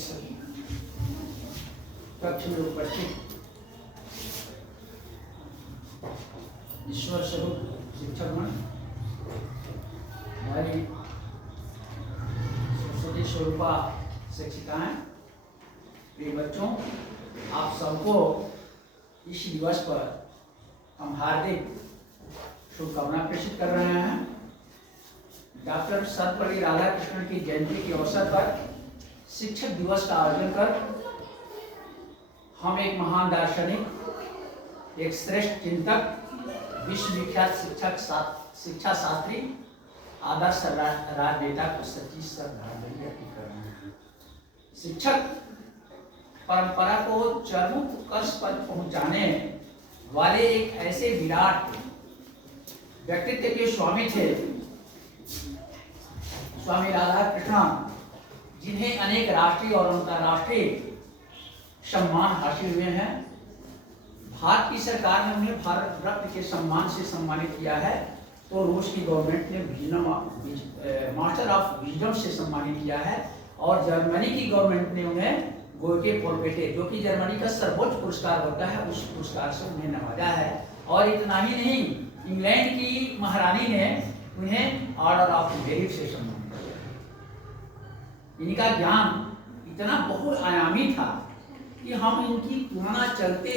इस कक्ष में उपस्थित ईश्वर स्वरूप शिक्षकगण, हमारी सरस्वती स्वरूपा शिक्षिकाएं, प्रिय बच्चों, आप सबको इस दिवस पर हम हार्दिक शुभकामना प्रेषित कर रहे हैं। डॉक्टर सर्वपल्ली राधाकृष्णन की जयंती के अवसर पर शिक्षक दिवस का आयोजन कर हम एक महान दार्शनिक, एक श्रेष्ठ चिंतक, विश्वविख्यात शिक्षा शास्त्री, आदर्श राजनेता को सच्ची श्रद्धांजलि अर्पित कर रहे हैं। शिक्षक परंपरा को चरमोत्कर्ष पर पहुंचाने वाले एक ऐसे विराट व्यक्तित्व के स्वामी थे, स्वामी राधाकृष्णन, जिन्हें अनेक राष्ट्रीय और अंतर्राष्ट्रीय सम्मान हासिल हुए हैं। भारत की सरकार ने उन्हें भारत रत्न के सम्मान से सम्मानित किया है, तो रूस की गवर्नमेंट ने मास्टर ऑफ विजडम से सम्मानित किया है, और जर्मनी की गवर्नमेंट ने उन्हें गोएटे पोलपेटे, जो कि जर्मनी का सर्वोच्च पुरस्कार होता है, उस पुरस्कार से उन्हें नवाजा है। और इतना ही नहीं, इंग्लैंड की महारानी ने उन्हें ऑर्डर ऑफ मेरिट से सम्मानित किया। इनका ज्ञान इतना बहुआयामी था कि हम इनकी तुलना चलते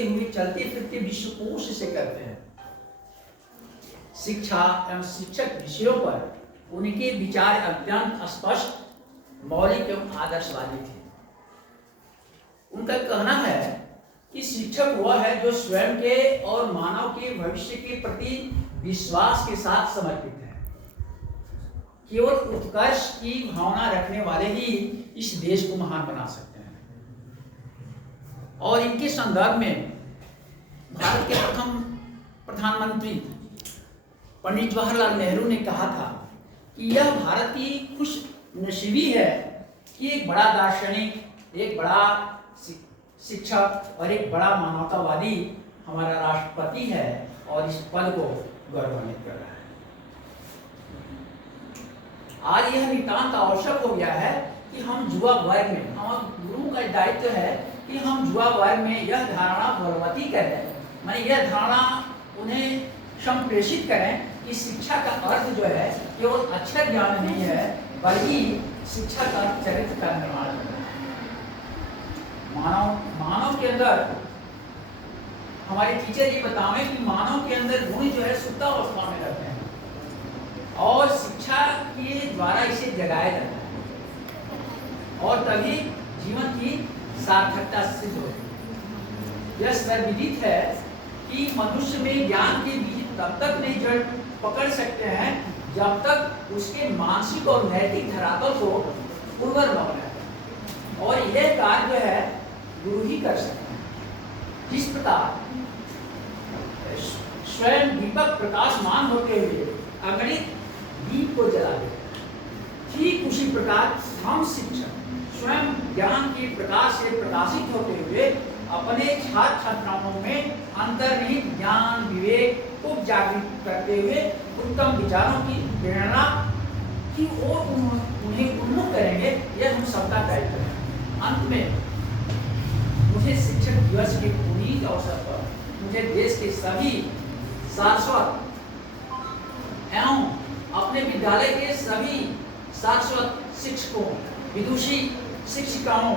फिरते विश्वकोश से करते हैं। शिक्षा एवं शिक्षक विषयों पर उनके विचार अत्यंत स्पष्ट, मौलिक एवं आदर्शवादी थे। उनका कहना है कि शिक्षक वह है जो स्वयं के और मानव के भविष्य के प्रति विश्वास के साथ समर्पित है। केवल उत्कर्ष की भावना रखने वाले ही इस देश को महान बना सकते हैं। और इनके संदर्भ में भारत के प्रथम प्रधानमंत्री पंडित जवाहरलाल नेहरू ने कहा था कि यह भारत की खुशनसीबी है कि एक बड़ा दार्शनिक, एक बड़ा शिक्षक और एक बड़ा मानवतावादी हमारा राष्ट्रपति है, और इस पद को गौरवान्वित कर रहा है। आज यह नितांत आवश्यक हो गया है कि हम युवा वर्ग में, हमारे गुरु का दायित्व है कि हम युवा वर्ग में यह धारणा बलवती करें, माने यह धारणा उन्हें संप्रेषित करें कि शिक्षा का अर्थ जो है केवल अक्षर ज्ञान नहीं है, बल्कि शिक्षा का चरित्र का निर्माण है। मानव के अंदर, हमारे टीचर ये बतावें कि मानव के अंदर गुण जो है सुप्तावस्था में रहते हैं, और शिक्षा के द्वारा इसे जगाया जाता है, और तभी जीवन की सार्थकता सिद्ध होती है। यह सर्वविदित है कि मनुष्य में ज्ञान के बीज तब तक नहीं जड़ पकड़ सकते हैं जब तक उसके मानसिक और नैतिक धरातल को उर्वर न बनाए, और यह कार्य जो है गुरु ही कर सकते हैं। जिस प्रकार स्वयं दीपक प्रकाशमान होते हुए अगणित दीप को जला दे, ठीक उसी प्रकार हम शिक्षक स्वयं ज्ञान के प्रकाश से प्रकाशित होते हुए अपने छात्र छात्राओं में अंतर्निहित ज्ञान विवेक को जागृत करते हुए उत्तम विचारों की प्रेरणा की ओर उन्हें उन्मुख करेंगे। यह हम सबका दायित्व है। अंत में मुझे शिक्षक दिवस के पुनीत अवसर पर मुझे देश के सभी शाश्वत एवं अपने विद्यालय के सभी शाश्वत शिक्षकों, विदुषी शिक्षिकाओं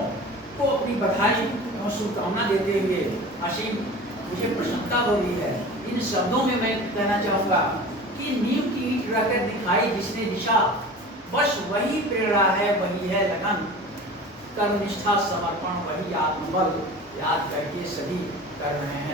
को अपनी बधाई और शुभकामना देते हुए असीम मुझे प्रसन्नता हो रही है। इन शब्दों में मैं कहना चाहूँगा कि नींव की ईंट रखकर दिखाई जिसने दिशा, बस वही प्रेरणा है, वही है लगन, कर्मनिष्ठा समर्पण वही आत्मबल, याद करके सभी कर रहे हैं